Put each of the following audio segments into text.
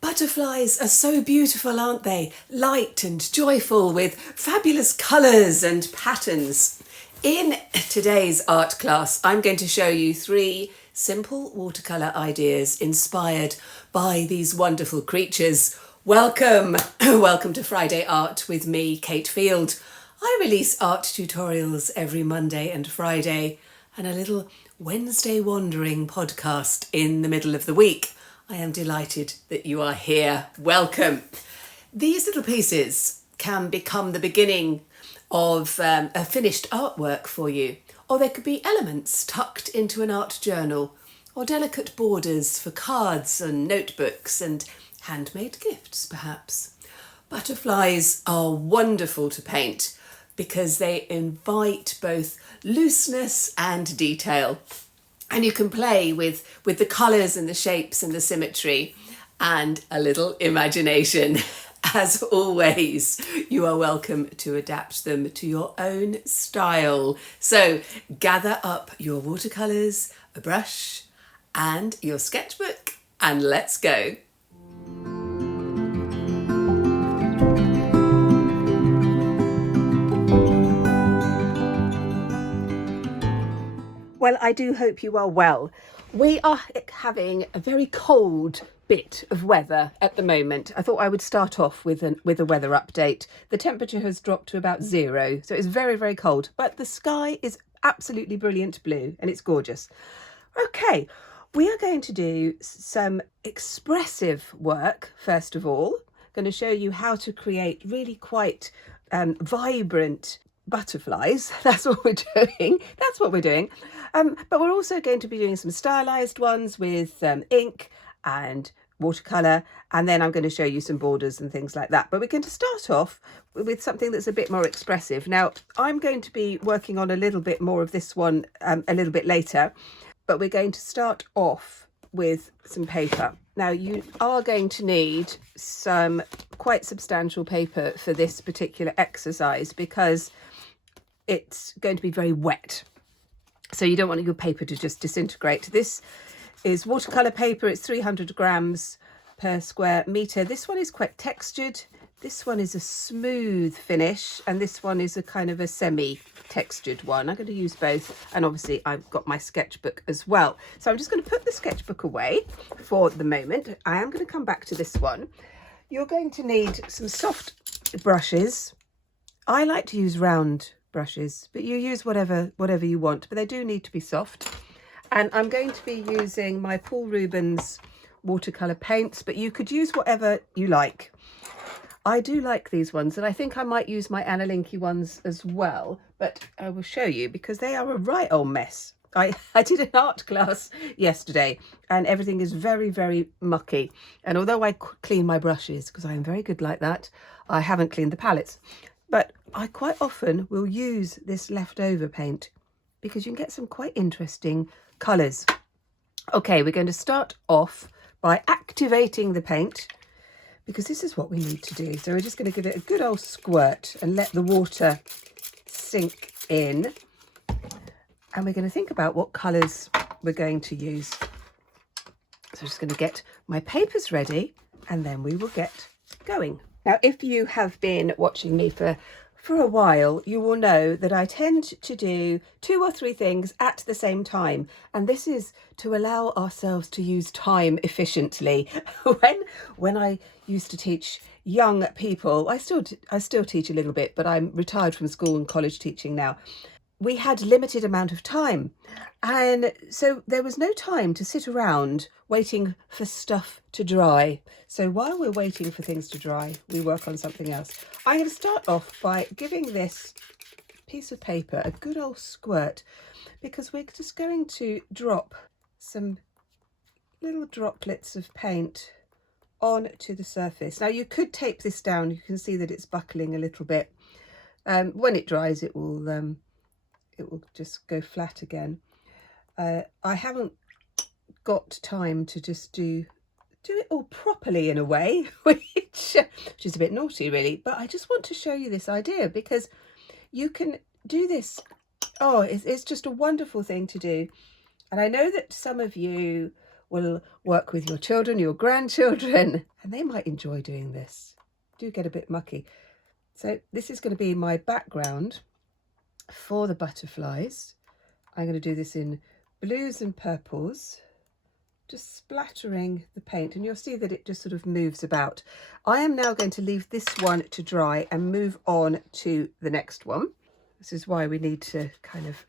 Butterflies are so beautiful, aren't they? Light and joyful with fabulous colours and patterns. In today's art class, I'm going to show you 3 simple watercolour ideas inspired by these wonderful creatures. Welcome! Welcome to Friday Art with me, Kate Field. I release art tutorials every Monday and Friday and a little Wednesday Wandering podcast in the middle of the week. I am delighted that you are here. Welcome. These little pieces can become the beginning of a finished artwork for you, or they could be elements tucked into an art journal, or delicate borders for cards and notebooks and handmade gifts perhaps. Butterflies are wonderful to paint because they invite both looseness and detail. And you can play with the colours and the shapes and the symmetry and a little imagination. As always, you are welcome to adapt them to your own style. So gather up your watercolours, a brush and your sketchbook and let's go. Well, I do hope you are well. We are having a very cold bit of weather at the moment. I thought I would start off with a weather update. The temperature has dropped to about 0, so it's very, very cold, but the sky is absolutely brilliant blue and it's gorgeous. Okay, we are going to do some expressive work first of all. I'm going to show you how to create really quite vibrant butterflies. That's what we're doing. But we're also going to be doing some stylized ones with ink and watercolor, and then I'm going to show you some borders and things like that. But we're going to start off with something that's a bit more expressive. Now, I'm going to be working on a little bit more of this one a little bit later, but we're going to start off with some paper. Now, you are going to need some quite substantial paper for this particular exercise because it's going to be very wet. So you don't want your paper to just disintegrate. This is watercolour paper. It's 300 grams per square metre. This one is quite textured. This one is a smooth finish. And this one is a kind of a semi-textured one. I'm going to use both. And obviously I've got my sketchbook as well. So I'm just going to put the sketchbook away for the moment. I am going to come back to this one. You're going to need some soft brushes. I like to use round brushes, but you use whatever you want, but they do need to be soft. And I'm going to be using my Paul Rubens watercolor paints, but you could use whatever you like. I do like these ones, and I think I might use my Anna Linky ones as well, but I will show you because they are a right old mess. I did an art class yesterday and everything is very, very mucky. And although I clean my brushes, because I am very good like that, I haven't cleaned the palettes. But I quite often will use this leftover paint because you can get some quite interesting colours. Okay, we're going to start off by activating the paint because this is what we need to do. So we're just going to give it a good old squirt and let the water sink in. And we're going to think about what colours we're going to use. So I'm just going to get my papers ready and then we will get going. Now, if you have been watching me for a while, you will know that I tend to do 2 or 3 things at the same time. And this is to allow ourselves to use time efficiently. When I used to teach young people, I still teach a little bit, but I'm retired from school and college teaching now. We had limited amount of time. And so there was no time to sit around waiting for stuff to dry. So while we're waiting for things to dry, we work on something else. I'm going to start off by giving this piece of paper a good old squirt because we're just going to drop some little droplets of paint onto the surface. Now you could tape this down. You can see that it's buckling a little bit. When it dries, it will just go flat again. I haven't got time to just do it all properly in a way, which is a bit naughty really, but I just want to show you this idea because you can do this. Oh, it's just a wonderful thing to do. And I know that some of you will work with your children, your grandchildren, and they might enjoy doing this. Do get a bit mucky. So this is going to be my background for the butterflies. I'm going to do this in blues and purples, just splattering the paint, and you'll see that it just sort of moves about. I am now going to leave this one to dry and move on to the next one. This is why we need to kind of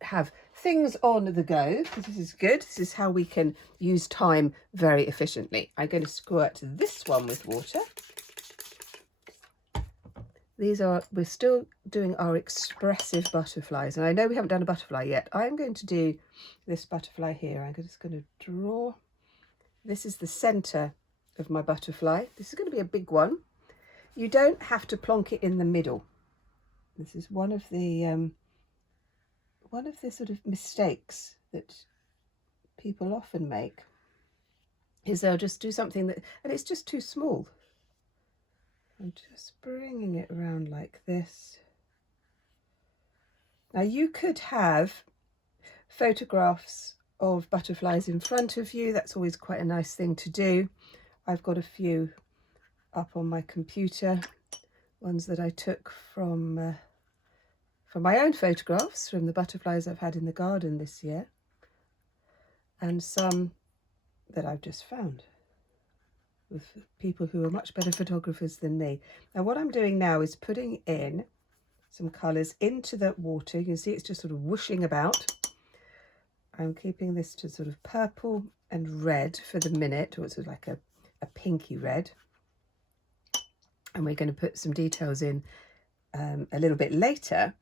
have things on the go, because this is good. This is how we can use time very efficiently. I'm going to squirt this one with water. We're still doing our expressive butterflies, and I know we haven't done a butterfly yet. I'm going to do this butterfly here. I'm just going to draw. This is the center of my butterfly. This is going to be a big one. You don't have to plonk it in the middle. This is one of the sort of mistakes that people often make, is they'll just do something and it's just too small. I'm just bringing it around like this. Now you could have photographs of butterflies in front of you. That's always quite a nice thing to do. I've got a few up on my computer, ones that I took from my own photographs from the butterflies I've had in the garden this year, and some that I've just found with people who are much better photographers than me. Now what I'm doing now is putting in some colours into the water. You can see it's just sort of whooshing about. I'm keeping this to sort of purple and red for the minute, or it's sort of like a pinky red. And we're going to put some details in a little bit later,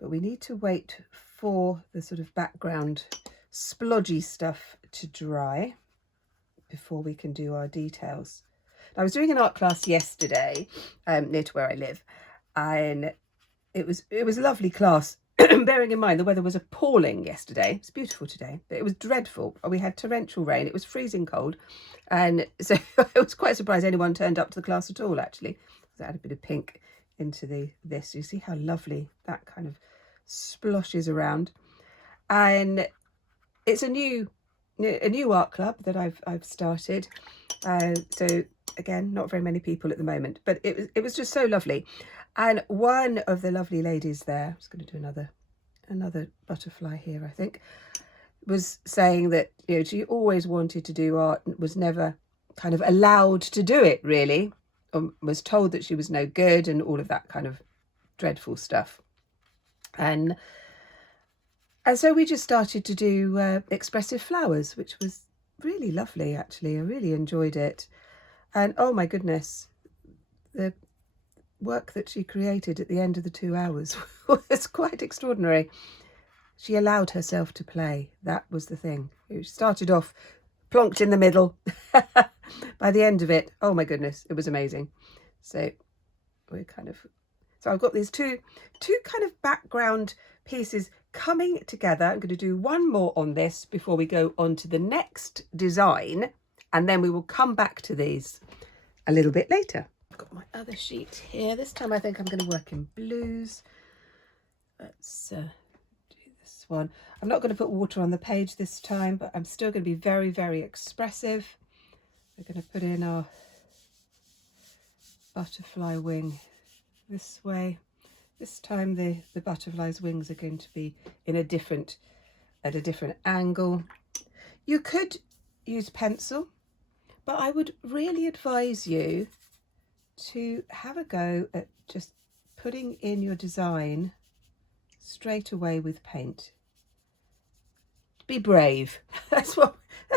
but we need to wait for the sort of background splodgy stuff to dry before we can do our details. I was doing an art class yesterday near to where I live, and it was a lovely class. Bearing in mind the weather was appalling yesterday. It's beautiful today, but it was dreadful. We had torrential rain. It was freezing cold, and so I was quite surprised anyone turned up to the class at all, actually. I had a bit of pink into this. You see how lovely that kind of splashes around, and it's a new art club that I've started. So again, not very many people at the moment, but it was just so lovely. And one of the lovely ladies there, I'm just going to do another butterfly here, I think, was saying that, you know, she always wanted to do art and was never kind of allowed to do it, really, was told that she was no good and all of that kind of dreadful stuff. And so we just started to do expressive flowers, which was really lovely, actually. I really enjoyed it. And oh my goodness, the work that she created at the end of the 2 hours was quite extraordinary. She allowed herself to play. That was the thing. It started off plonked in the middle. By the end of it, oh my goodness, it was amazing. So I've got these two kind of background pieces coming together. I'm going to do one more on this before we go on to the next design, and then we will come back to these a little bit later. I've got my other sheet here. This time I think I'm going to work in blues. Let's do this one. I'm not going to put water on the page this time, but I'm still going to be very, very expressive. We're going to put in our butterfly wing this way. This time the butterfly's wings are going to be at a different angle. You could use pencil, but I would really advise you to have a go at just putting in your design straight away with paint. Be brave. This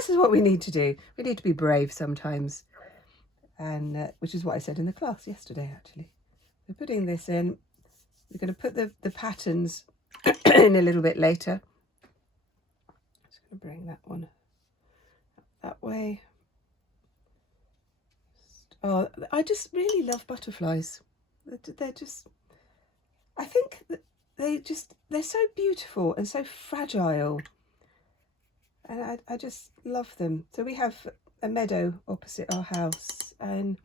is what we need to do. We need to be brave sometimes, and which is what I said in the class yesterday, actually. We're putting this in. We're going to put the patterns in a little bit later. Just going to bring that one that way. Oh, I just really love butterflies. They're just, I think that they're so beautiful and so fragile. And I just love them. So we have a meadow opposite our house, and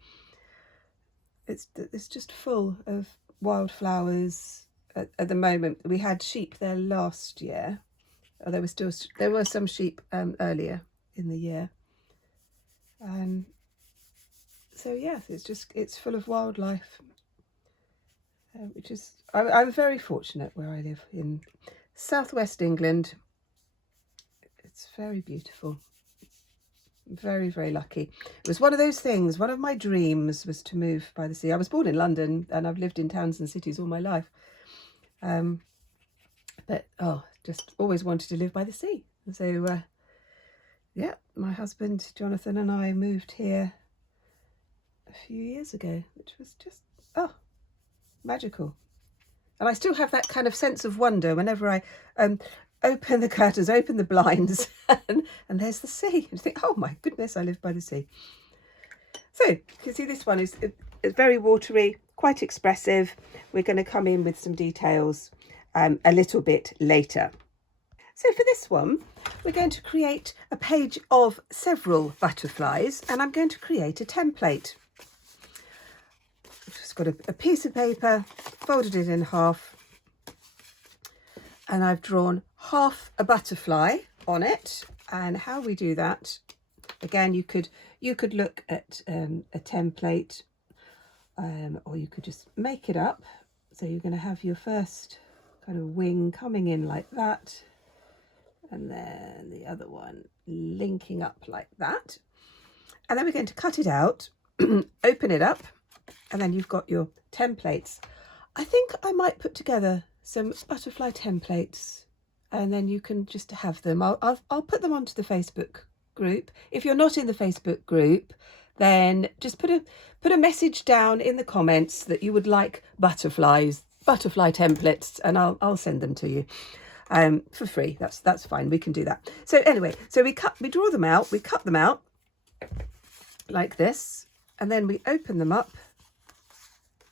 it's just full of wildflowers at the moment. We had sheep there last year. Oh, there were some sheep earlier in the year. And so yes, it's full of wildlife, which is, I'm very fortunate where I live in southwest England. It's very beautiful. Very, very lucky. It was one of those things, one of my dreams was to move by the sea. I was born in London and I've lived in towns and cities all my life. But just always wanted to live by the sea. And so yeah, my husband Jonathan and I moved here a few years ago, which was just magical. And I still have that kind of sense of wonder whenever I open the curtains, open the blinds, and there's the sea. And you think, oh my goodness, I live by the sea. So you can see this one is it's very watery, quite expressive. We're going to come in with some details a little bit later. So for this one, we're going to create a page of several butterflies, and I'm going to create a template. I've just got a piece of paper, folded it in half, and I've drawn half a butterfly on it. And how we do that, again, you could look at a template, or you could just make it up. So you're going to have your first kind of wing coming in like that, and then the other one linking up like that. And then we're going to cut it out, open it up, and then you've got your templates. I think I might put together some butterfly templates, and then you can just have them. I'll put them onto the Facebook group. If you're not in the Facebook group, then just put a message down in the comments that you would like butterfly templates, and I'll send them to you for free. That's fine. We can do that. So anyway, so we draw them out, we cut them out like this, and then we open them up,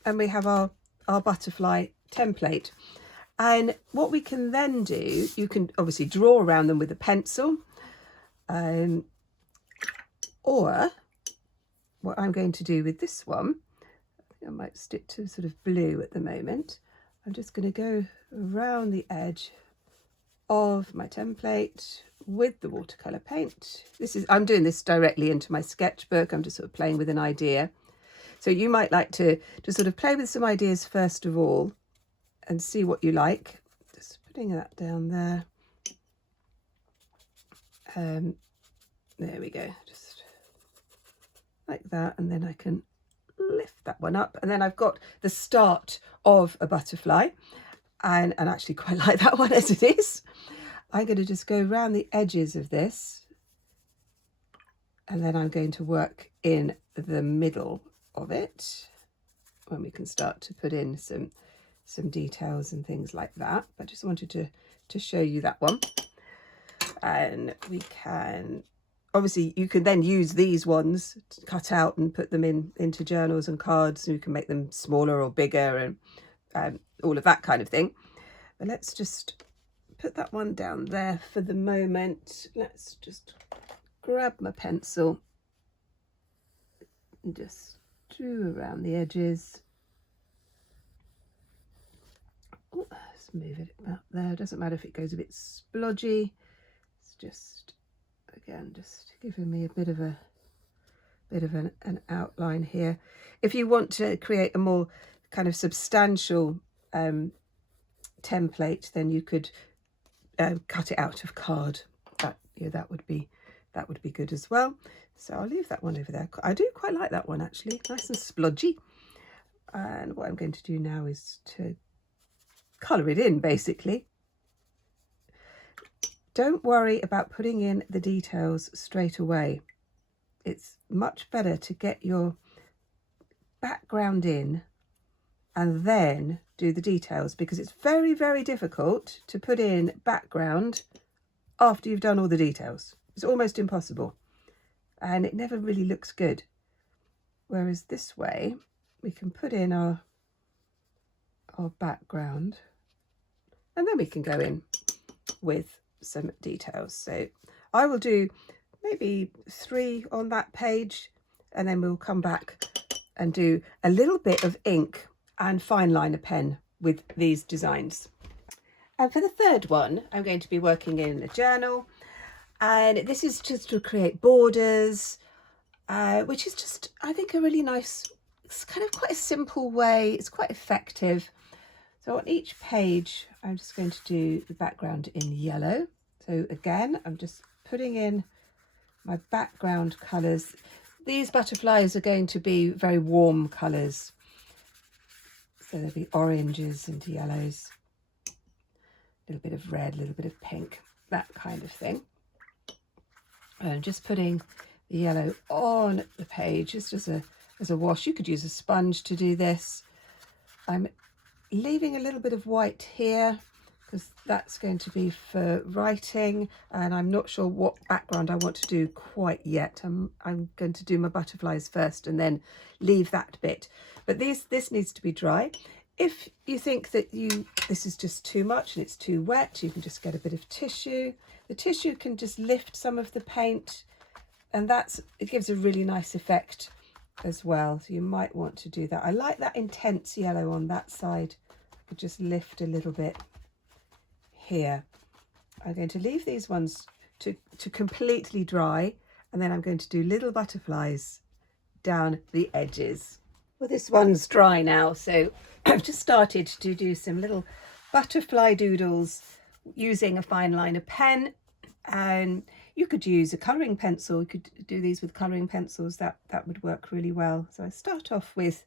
and we have our butterfly template. And what we can then do, you can obviously draw around them with a pencil, or what I'm going to do with this one, I might stick to sort of blue at the moment. I'm just going to go around the edge of my template with the watercolour paint. I'm doing this directly into my sketchbook. I'm just sort of playing with an idea. So you might like to sort of play with some ideas first of all and see what you like. Just putting that down there. There we go, just like that, and then I can lift that one up, and then I've got the start of a butterfly, and actually quite like that one as it is. I'm going to just go around the edges of this, and then I'm going to work in the middle of it when we can start to put in some details and things like that. I just wanted to show you that one. And we can obviously, you can then use these ones to cut out and put them into journals and cards, and you can make them smaller or bigger and all of that kind of thing. But let's just put that one down there for the moment. Let's just grab my pencil and just drew around the edges. Oh, let's move it about there. It doesn't matter if it goes a bit splodgy. It's just, again, just giving me a bit of an outline here. If you want to create a more kind of substantial template, then you could cut it out of card. That would be good as well. So I'll leave that one over there. I do quite like that one actually, nice and splodgy. And what I'm going to do now is to colour it in, basically. Don't worry about putting in the details straight away. It's much better to get your background in and then do the details, because it's very, very difficult to put in background after you've done all the details. It's almost impossible, and it never really looks good. Whereas this way, we can put in our background, and then we can go in with some details. So I will do maybe 3 on that page, and then we'll come back and do a little bit of ink and fine liner pen with these designs. And for the third one, I'm going to be working in a journal, And this is just to create borders, which is just, I think, a really nice, it's kind of quite a simple way. It's quite effective. So on each page, I'm just going to do the background in yellow. So again, I'm just putting in my background colours. These butterflies are going to be very warm colours. So there'll be oranges and yellows, a little bit of red, a little bit of pink, that kind of thing. And I'm just putting the yellow on the page just as a wash. You could use a sponge to do this. I'm leaving a little bit of white here because that's going to be for writing, and I'm not sure what background I want to do quite yet. I'm going to do my butterflies first and then leave that bit. But this needs to be dry. If you think that this is just too much and it's too wet, you can just get a bit of tissue. The tissue can just lift some of the paint, and it gives a really nice effect as well. So you might want to do that. I like that intense yellow on that side. I could just lift a little bit here. I'm going to leave these ones to completely dry, and then I'm going to do little butterflies down the edges. Well, this one's dry now, so I've just started to do some little butterfly doodles using a fine liner pen, and you could use a colouring pencil. You could do these with colouring pencils. That would work really well. So I start off with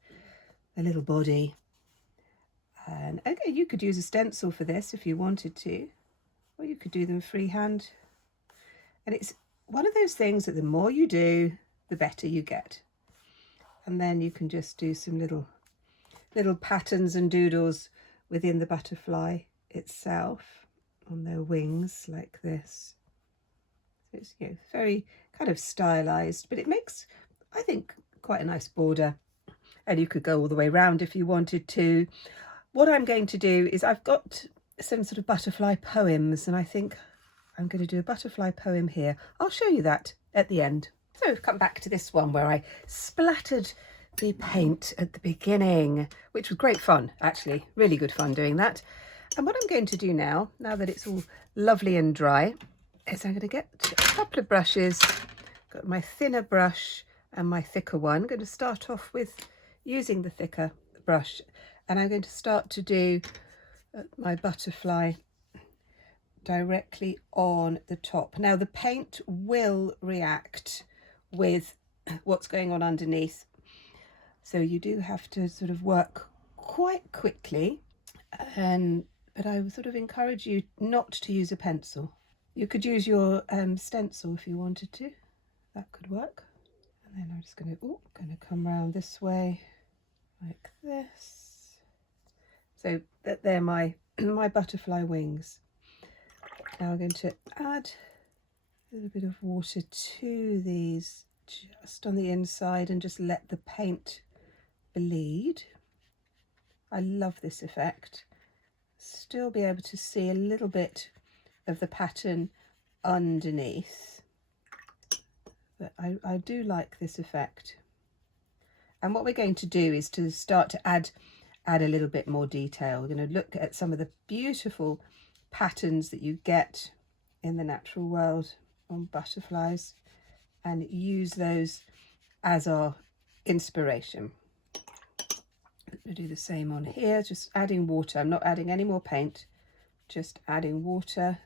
a little body, and again, you could use a stencil for this if you wanted to, or you could do them freehand. And it's one of those things that the more you do, the better you get. And then you can just do some little patterns and doodles within the butterfly itself on their wings like this. So it's, very kind of stylized, but it makes, I think, quite a nice border. And you could go all the way around if you wanted to. What I'm going to do is I've got some sort of butterfly poems, and I think I'm going to do a butterfly poem here. I'll show you that at the end. So come back to this one where I splattered the paint at the beginning, which was great fun, actually, really good fun doing that. And what I'm going to do now that it's all lovely and dry, is I'm going to get a couple of brushes, got my thinner brush and my thicker one. I'm going to start off with using the thicker brush, and I'm going to start to do my butterfly directly on the top. Now the paint will react with what's going on underneath, so you do have to sort of work quite quickly, but I would sort of encourage you not to use a pencil. You could use your stencil if you wanted to, that could work. And then I'm just going to come around this way like this. So they're my butterfly wings. Now I'm going to add a little bit of water to these just on the inside and just let the paint bleed. I love this effect. Still be able to see a little bit of the pattern underneath, but I do like this effect. And what we're going to do is to start to add a little bit more detail. We're going to look at some of the beautiful patterns that you get in the natural world on butterflies and use those as our inspiration. We'll do the same on here, just adding water. I'm not adding any more paint, just adding water.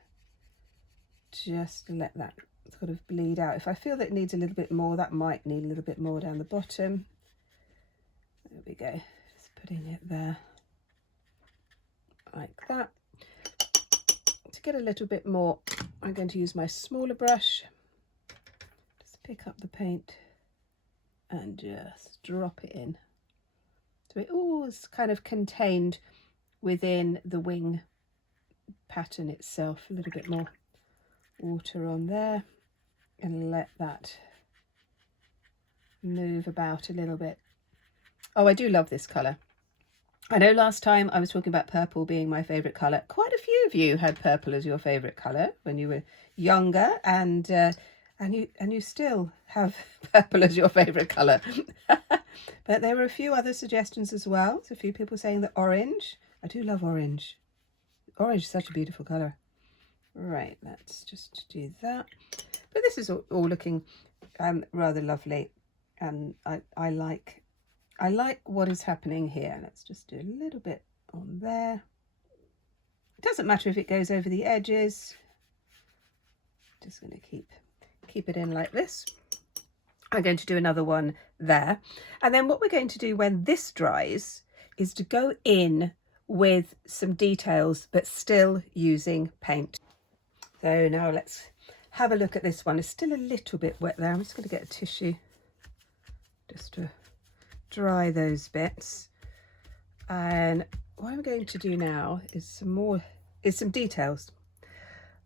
Just let that sort of bleed out. If I feel that it needs a little bit more, that might need a little bit more down the bottom. There we go, just putting it there like that. To get a little bit more, I'm going to use my smaller brush, just pick up the paint and just drop it in. So it all is kind of contained within the wing pattern itself. A little bit more water on there and let that move about a little bit. Oh, I do love this colour. I know last time I was talking about purple being my favourite colour. Quite a few of you had purple as your favourite colour when you were younger, and you still have purple as your favourite colour. But there were a few other suggestions as well. So a few people saying that orange. I do love orange. Orange is such a beautiful colour. Right, let's just do that. But this is all looking rather lovely, and I like what is happening here. Let's just do a little bit on there. It doesn't matter if it goes over the edges. Just going to keep it in like this. I'm going to do another one there, and then what we're going to do when this dries is to go in with some details but still using paint. So now let's have a look at this one. It's still a little bit wet there. I'm just going to get a tissue just to dry those bits. And what I'm going to do now is some details.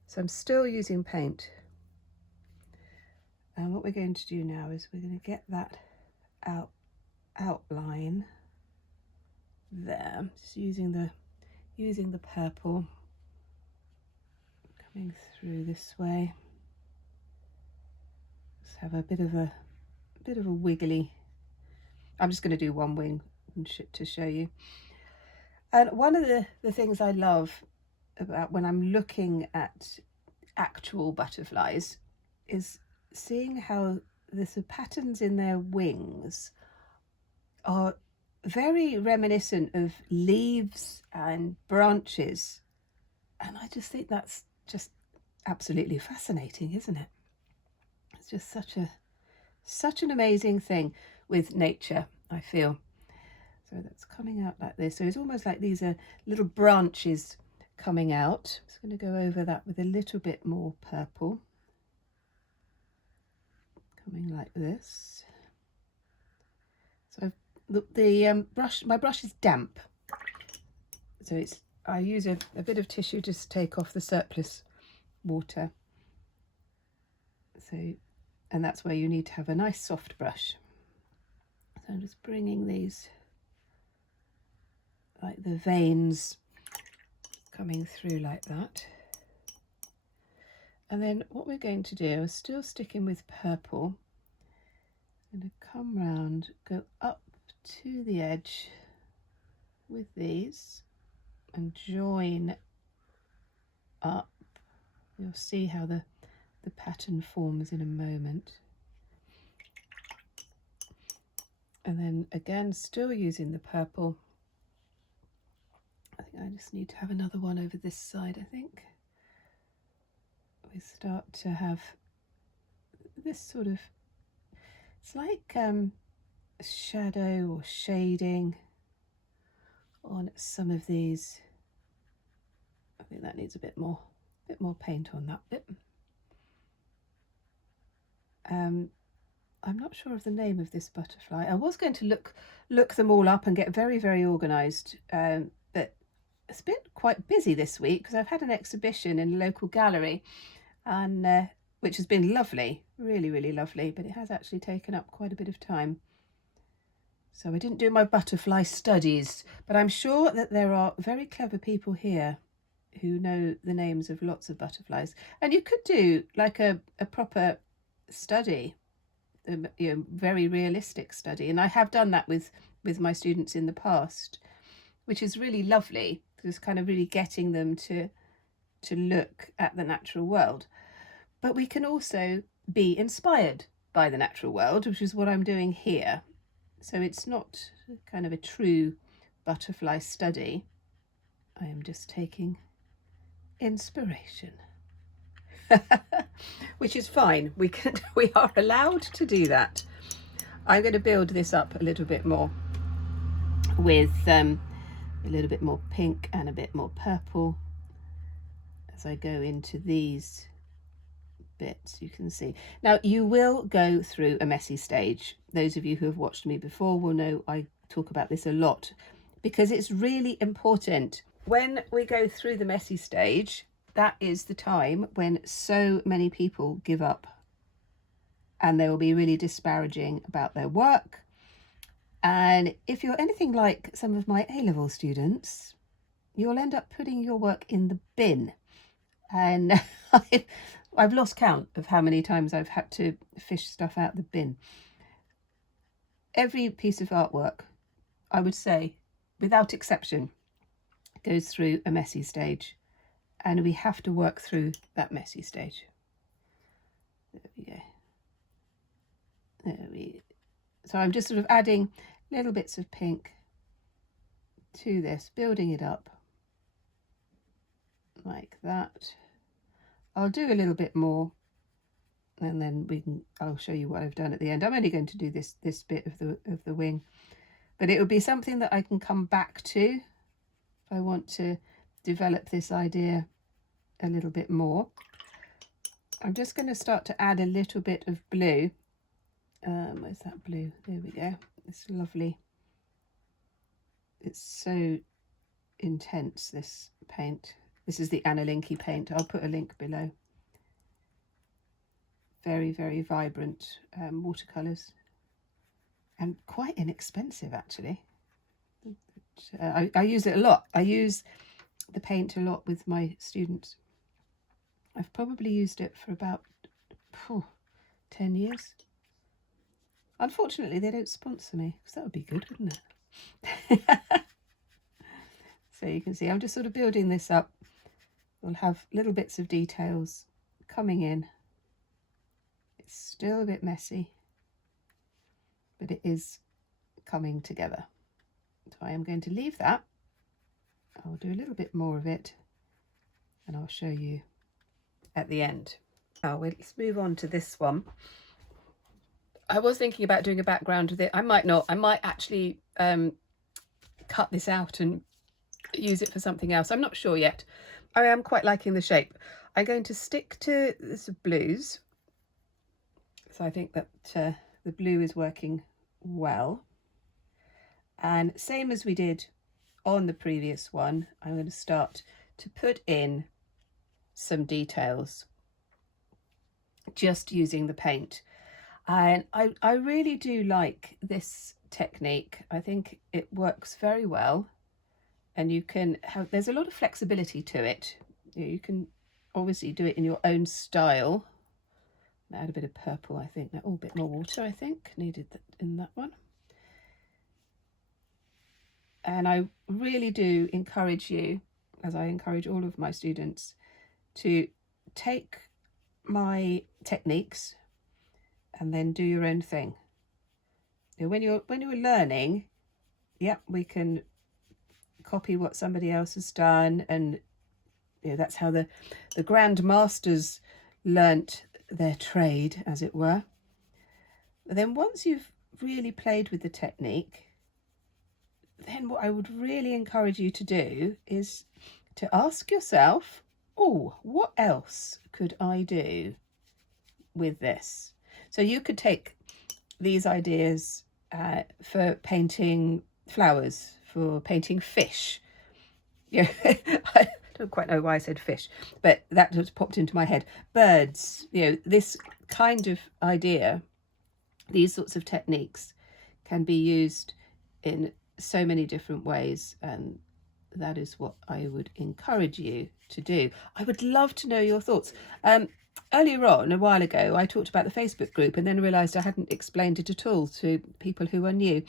So I'm still using paint. And what we're going to do now is we're going to get that outline there. Just using the purple, coming through this way. Just have a bit of a wiggly. I'm just going to do one wing to show you. And one of the things I love about when I'm looking at actual butterflies is seeing how the patterns in their wings are very reminiscent of leaves and branches, and I just think that's just absolutely fascinating, isn't it? It's just such an amazing thing with nature, I feel. So that's coming out like this. So it's almost like these are little branches coming out. I'm just going to go over that with a little bit more purple. Coming like this. So my brush is damp. So I use a bit of tissue just to take off the surplus water. So, and that's where you need to have a nice soft brush. So I'm just bringing these, like the veins coming through like that. And then what we're going to do is still sticking with purple. I'm going to come round, go up to the edge with these and join up. You'll see how the pattern forms in a moment. And then again, still using the purple. I think I just need to have another one over this side, I think. We start to have this sort of, it's like shadow or shading on some of these. I think that needs a bit more paint on that bit. I'm not sure of the name of this butterfly. I was going to look them all up and get very organised, but it's been quite busy this week because I've had an exhibition in a local gallery, and which has been lovely, really lovely, but it has actually taken up quite a bit of time. So I didn't do my butterfly studies, but I'm sure that there are very clever people here who know the names of lots of butterflies, and you could do like a proper study, very realistic study, and I have done that with my students in the past, which is really lovely, just kind of really getting them to look at the natural world. But we can also be inspired by the natural world, which is what I'm doing here. So it's not kind of a true butterfly study. I am just taking inspiration. Which is fine. We are allowed to do that. I'm going to build this up a little bit more with a little bit more pink and a bit more purple as I go into these bits. You can see now you will go through a messy stage. Those of you who have watched me before will know I talk about this a lot because it's really important. When we go through the messy stage, that is the time when so many people give up and they will be really disparaging about their work. And if you're anything like some of my A-level students, you'll end up putting your work in the bin. And I've lost count of how many times I've had to fish stuff out the bin. Every piece of artwork, I would say, without exception, goes through a messy stage. and we have to work through that messy stage. There we go. So I'm just sort of adding little bits of pink to this, building it up like that. I'll do a little bit more, and then I'll show you what I've done at the end. I'm only going to do this bit of the wing, but it will be something that I can come back to if I want to develop this idea a little bit more. I'm just going to start to add a little bit of blue. Where's that blue? There we go. It's lovely. It's so intense, this paint. This is the Anna Linky paint. I'll put a link below. Very, very vibrant watercolours, and quite inexpensive actually. I use it a lot. I use the paint a lot with my students. I've probably used it for about 10 years. Unfortunately, they don't sponsor me, because that would be good, wouldn't it? So you can see I'm just sort of building this up. We'll have little bits of details coming in. It's still a bit messy, but it is coming together. So I am going to leave that. I'll do a little bit more of it, and I'll show you at the end. Now let's move on to this one. I was thinking about doing a background with it. I might not. I might actually cut this out and use it for something else. I'm not sure yet. I am quite liking the shape. I'm going to stick to this blues. So I think that the blue is working well. And same as we did on the previous one, I'm going to start to put in some details just using the paint. And I really do like this technique. I think it works very well, and you can have, there's a lot of flexibility to it. You can obviously do it in your own style. Add a bit of purple, I think. A bit more water, I think, needed in that one. And I really do encourage you, as I encourage all of my students, to take my techniques and then do your own thing. When you're learning, we can copy what somebody else has done, and that's how the grand masters learnt their trade, as it were. But then once you've really played with the technique, then what I would really encourage you to do is to ask yourself, what else could I do with this? So you could take these ideas for painting flowers, for painting fish. I don't quite know why I said fish, but that just popped into my head. Birds, this kind of idea, these sorts of techniques can be used in so many different ways, and that is what I would encourage you to do. I would love to know your thoughts. Earlier on, a while ago, I talked about the Facebook group and then realised I hadn't explained it at all to people who are new.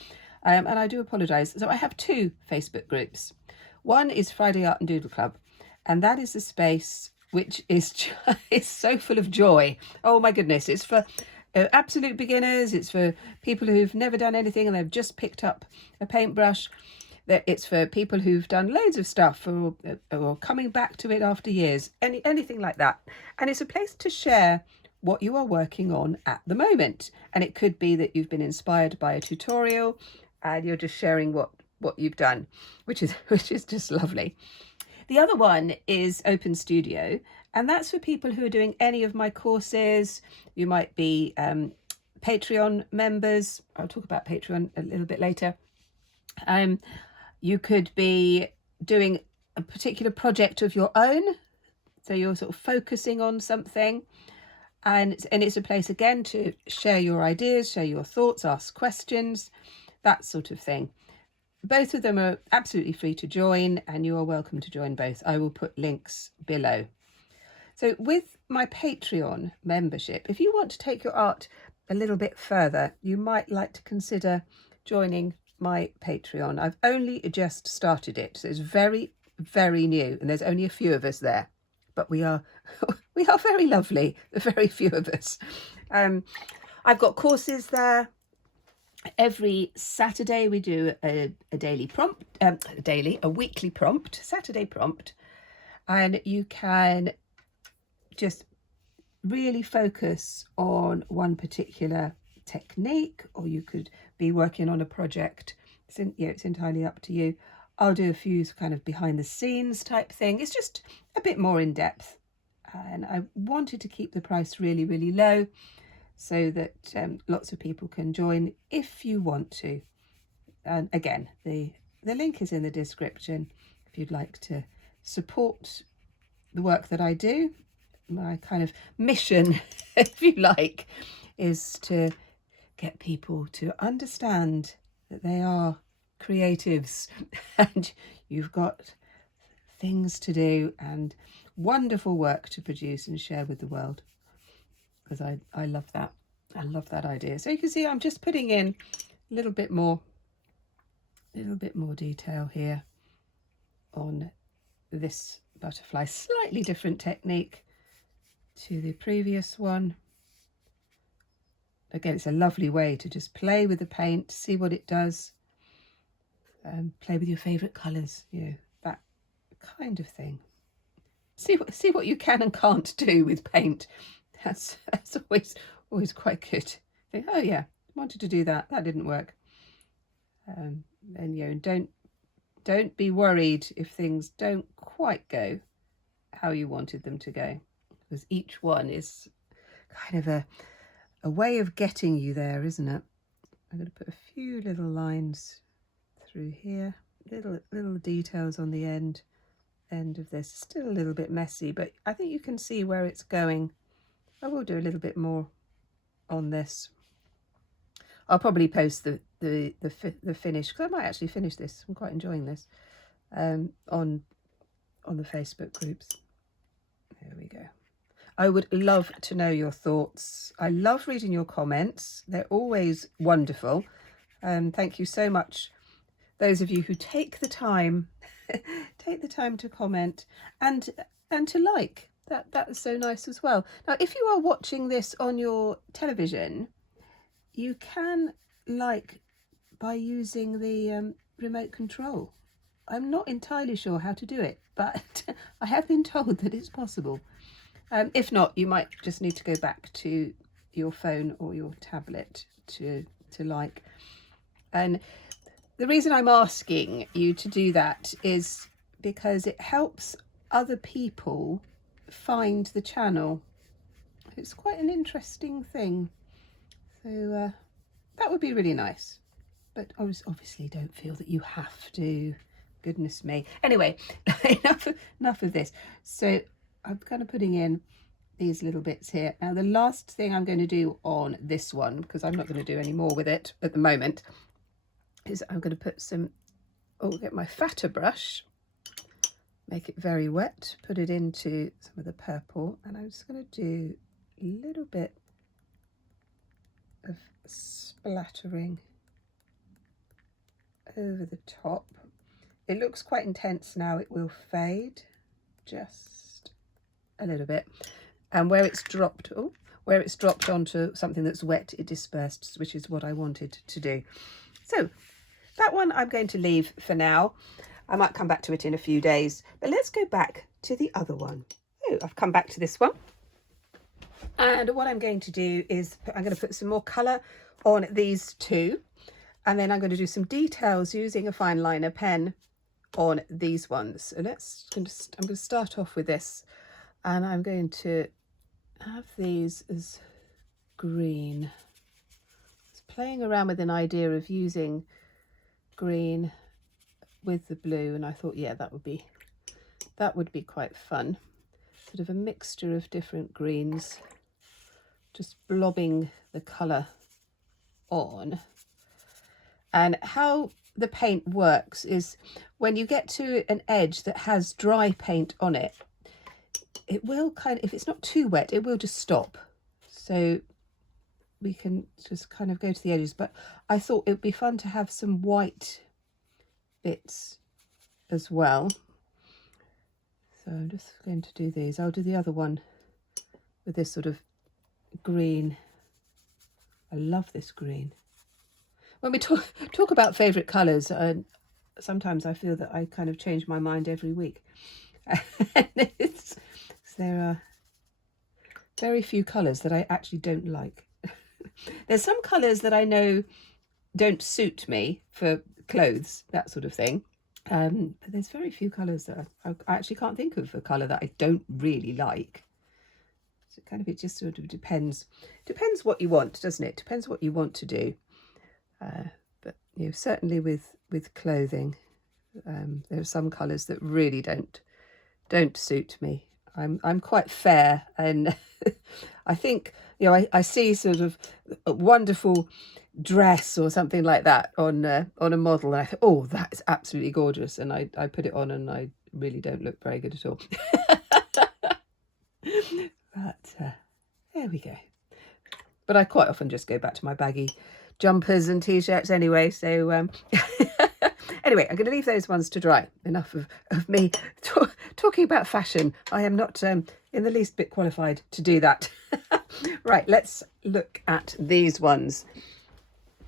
And I do apologise. So I have two Facebook groups. One is Friday Art and Doodle Club, and that is the space which is so full of joy. Oh my goodness, it's for absolute beginners. It's for people who've never done anything and they've just picked up a paintbrush. It's for people who've done loads of stuff or coming back to it after years, anything like that. And it's a place to share what you are working on at the moment. And it could be that you've been inspired by a tutorial and you're just sharing what you've done, which is just lovely. The other one is Open Studio, and that's for people who are doing any of my courses. You might be Patreon members. I'll talk about Patreon a little bit later. You could be doing a particular project of your own, so you're sort of focusing on something, and it's a place again to share your ideas, share your thoughts, ask questions, that sort of thing. Both of them are absolutely free to join, and you are welcome to join both. I will put links below. So with my Patreon membership, if you want to take your art a little bit further, you might like to consider joining my Patreon. I've only just started it, so it's very, very new, and there's only a few of us there. but we are we are very lovely, the very few of us. I've got courses there. Every Saturday we do a daily prompt, a weekly prompt, Saturday prompt, and you can just really focus on one particular technique, or you could be working on a project. It's entirely up to you. I'll do a few kind of behind the scenes type thing. It's just a bit more in depth, and I wanted to keep the price really, really low so that lots of people can join if you want to. And again, the link is in the description if you'd like to support the work that I do. My kind of mission, if you like, is to get people to understand that they are creatives and you've got things to do and wonderful work to produce and share with the world, because I love that. I love that idea. So you can see I'm just putting in a little bit more detail here on this butterfly. Slightly different technique to the previous one. Again, it's a lovely way to just play with the paint, see what it does, play with your favourite colours, you know, that kind of thing. See what you can and can't do with paint. That's always quite good. Think, oh yeah, wanted to do that didn't work. And you know, don't be worried if things don't quite go how you wanted them to go, because each one is kind of a way of getting you there, isn't it? I'm going to put a few little lines through here, little details on the end of this. Still a little bit messy, but I think you can see where it's going. I will do a little bit more on this. I'll probably post the finish, because I might actually finish this. I'm quite enjoying this on the Facebook groups. There we go. I would love to know your thoughts. I love reading your comments. They're always wonderful. Thank you so much, those of you who take the time to comment and to like. That is so nice as well. Now, if you are watching this on your television, you can like by using the remote control. I'm not entirely sure how to do it, but I have been told that it's possible. If not, you might just need to go back to your phone or your tablet to like. And the reason I'm asking you to do that is because it helps other people find the channel. It's quite an interesting thing. So that would be really nice. But obviously don't feel that you have to. Goodness me. Anyway, enough of this. So I'm kind of putting in these little bits here. Now the last thing I'm going to do on this one, because I'm not going to do any more with it at the moment, is I'm going to put some, get my fatter brush, make it very wet, put it into some of the purple, and I'm just going to do a little bit of splattering over the top. It looks quite intense now. It will fade just a little bit, and where it's dropped onto something that's wet, it dispersed, which is what I wanted to do. So that one I'm going to leave for now. I might come back to it in a few days, but let's go back to the other one. So I've come back to this one, and what I'm going to do is I'm going to put some more colour on these two, and then I'm going to do some details using a fine liner pen on these ones. So I'm going to start off with this, and I'm going to have these as green. I was playing around with an idea of using green with the blue, and I thought, yeah, that would be quite fun. Sort of a mixture of different greens, just blobbing the colour on. And how the paint works is when you get to an edge that has dry paint on it, it will kind of, if it's not too wet, it will just stop. So we can just kind of go to the edges, but I thought it would be fun to have some white bits as well. So So I'm just going to do these. I'll do the other one with this sort of green. I love this green. When we talk about favourite colours, sometimes I feel that I kind of change my mind every week. There are very few colours that I actually don't like. There's some colours that I know don't suit me for clothes, that sort of thing. But there's very few colours that I actually can't think of a colour that I don't really like. So it just sort of depends what you want, doesn't it? Depends what you want to do. But certainly with clothing, there are some colours that really don't suit me. I'm quite fair, and I think I see sort of a wonderful dress or something like that on a model, and I think, oh, that is absolutely gorgeous, and I put it on and I really don't look very good at all. But there we go. But I quite often just go back to my baggy jumpers and t-shirts anyway, so anyway, I'm going to leave those ones to dry. Enough of me talking about fashion. I am not in the least bit qualified to do that. Right, let's look at these ones.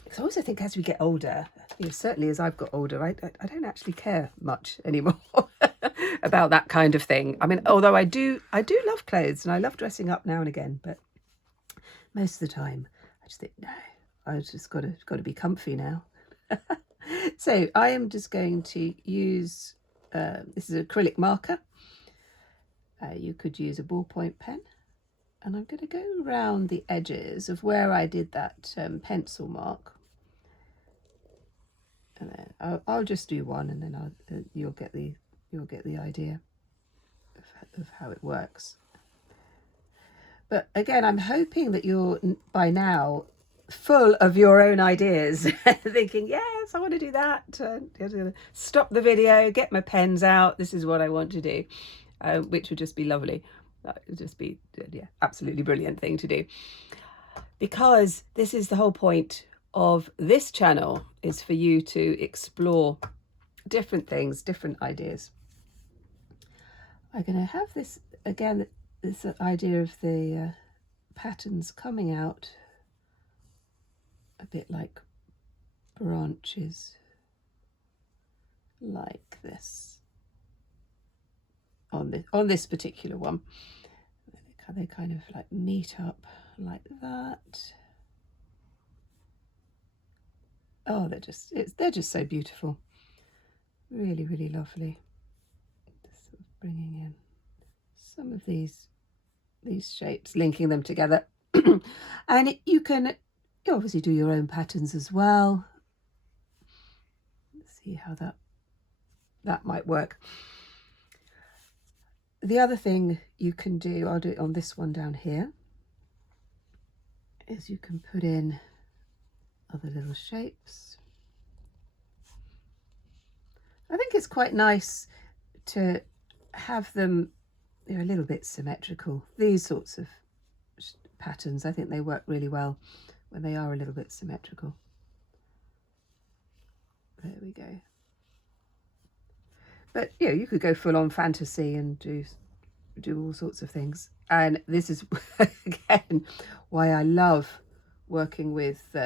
Because I also think as we get older, certainly as I've got older, I don't actually care much anymore about that kind of thing. I mean, although I do love clothes and I love dressing up now and again, but most of the time I just think, no, I've just got to be comfy now. So I am just going to use, this is an acrylic marker. You could use a ballpoint pen. And I'm going to go around the edges of where I did that pencil mark. And then I'll just do one, and then you'll get the idea of how it works. But again, I'm hoping that you're by now full of your own ideas, thinking, yes, I want to do that. Stop the video, get my pens out. This is what I want to do, which would just be lovely. That would just be, yeah, absolutely brilliant thing to do. Because this is the whole point of this channel, is for you to explore different things, different ideas. I'm going to have this, again, this idea of the patterns coming out a bit like branches, like this. On this particular one, they kind of like meet up like that. Oh, they're just so beautiful. Really, really lovely. Just sort of bringing in some of these shapes, linking them together. And you obviously do your own patterns as well. Let's see how that might work. The other thing you can do, I'll do it on this one down here, is you can put in other little shapes. I think it's quite nice to have them, a little bit symmetrical. These sorts of patterns, I think they work really well when they are a little bit symmetrical. There we go. But you could go full on fantasy and do all sorts of things. And this is again why I love working with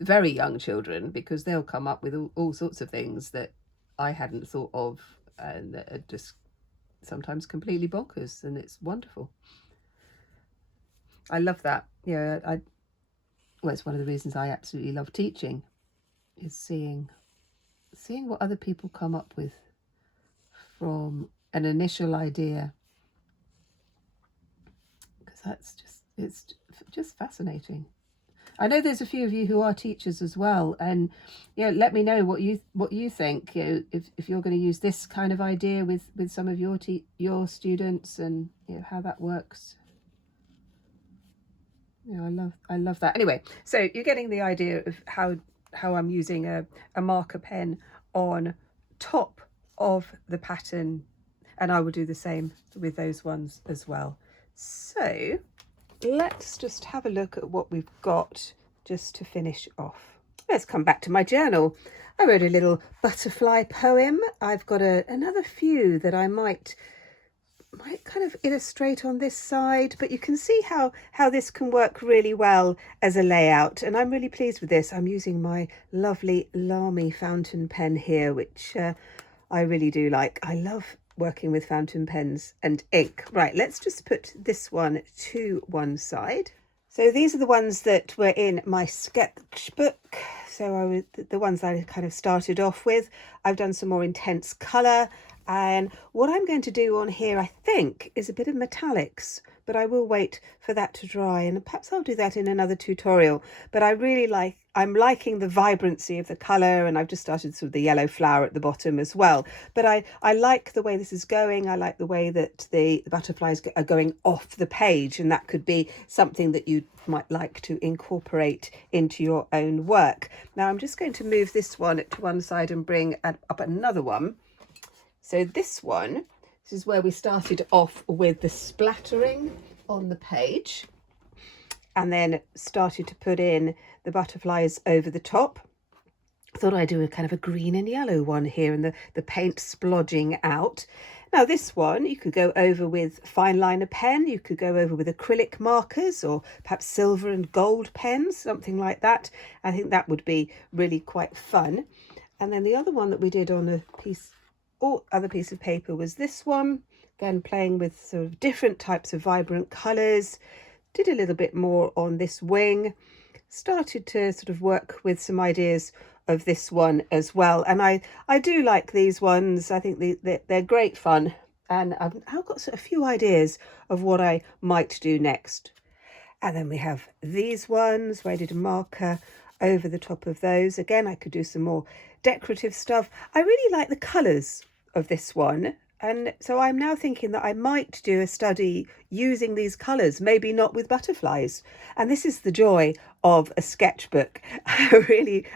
very young children, because they'll come up with all sorts of things that I hadn't thought of, and that are just sometimes completely bonkers, and it's wonderful. I love that. Well, it's one of the reasons I absolutely love teaching, is seeing what other people come up with from an initial idea, because it's just fascinating. I know there's a few of you who are teachers as well, and let me know what you think. If you're going to use this kind of idea with some of your students, and how that works. I love that. Anyway, so you're getting the idea of how I'm using a marker pen on top of the pattern, and I will do the same with those ones as well. So let's just have a look at what we've got just to finish off. Let's come back to my journal. I wrote a little butterfly poem. I've got another few that I might might kind of illustrate on this side, but you can see how this can work really well as a layout, and I'm really pleased with this. I'm using my lovely Lamy fountain pen here, which I really do like. I love working with fountain pens and ink. Right, let's just put this one to one side. So these are the ones that were in my sketchbook. So the ones that I kind of started off with. I've done some more intense colour. And what I'm going to do on here, I think, is a bit of metallics, but I will wait for that to dry, and perhaps I'll do that in another tutorial. But I'm liking the vibrancy of the colour, and I've just started sort of the yellow flower at the bottom as well. But I like the way this is going. I like the way that the butterflies are going off the page, and that could be something that you might like to incorporate into your own work. Now I'm just going to move this one to one side and bring up another one. So this is where we started off with the splattering on the page, and then started to put in the butterflies over the top. I thought I'd do a kind of a green and yellow one here, and the paint splodging out. Now this one you could go over with fine liner pen, you could go over with acrylic markers, or perhaps silver and gold pens, something like that. I think that would be really quite fun. And then the other one that we did on a other piece of paper was this one, again playing with sort of different types of vibrant colours. Did a little bit more on this wing, started to sort of work with some ideas of this one as well, and I do like these ones. I think they're great fun, and I've got a few ideas of what I might do next. And then we have these ones where I did a marker over the top of those. Again, I could do some more decorative stuff. I really like the colours of this one, and so I'm now thinking that I might do a study using these colours, maybe not with butterflies. And this is the joy of a sketchbook. I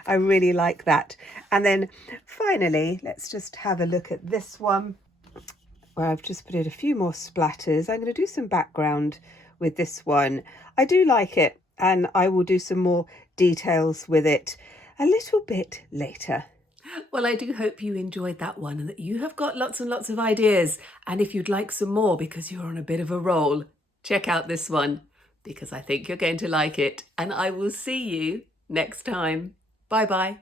really like that. And then finally, let's just have a look at this one where I've just put in a few more splatters. I'm going to do some background with this one. I do like it, and I will do some more details with it a little bit later. Well, I do hope you enjoyed that one and that you have got lots and lots of ideas. And if you'd like some more because you're on a bit of a roll, check out this one because I think you're going to like it. And I will see you next time. Bye bye.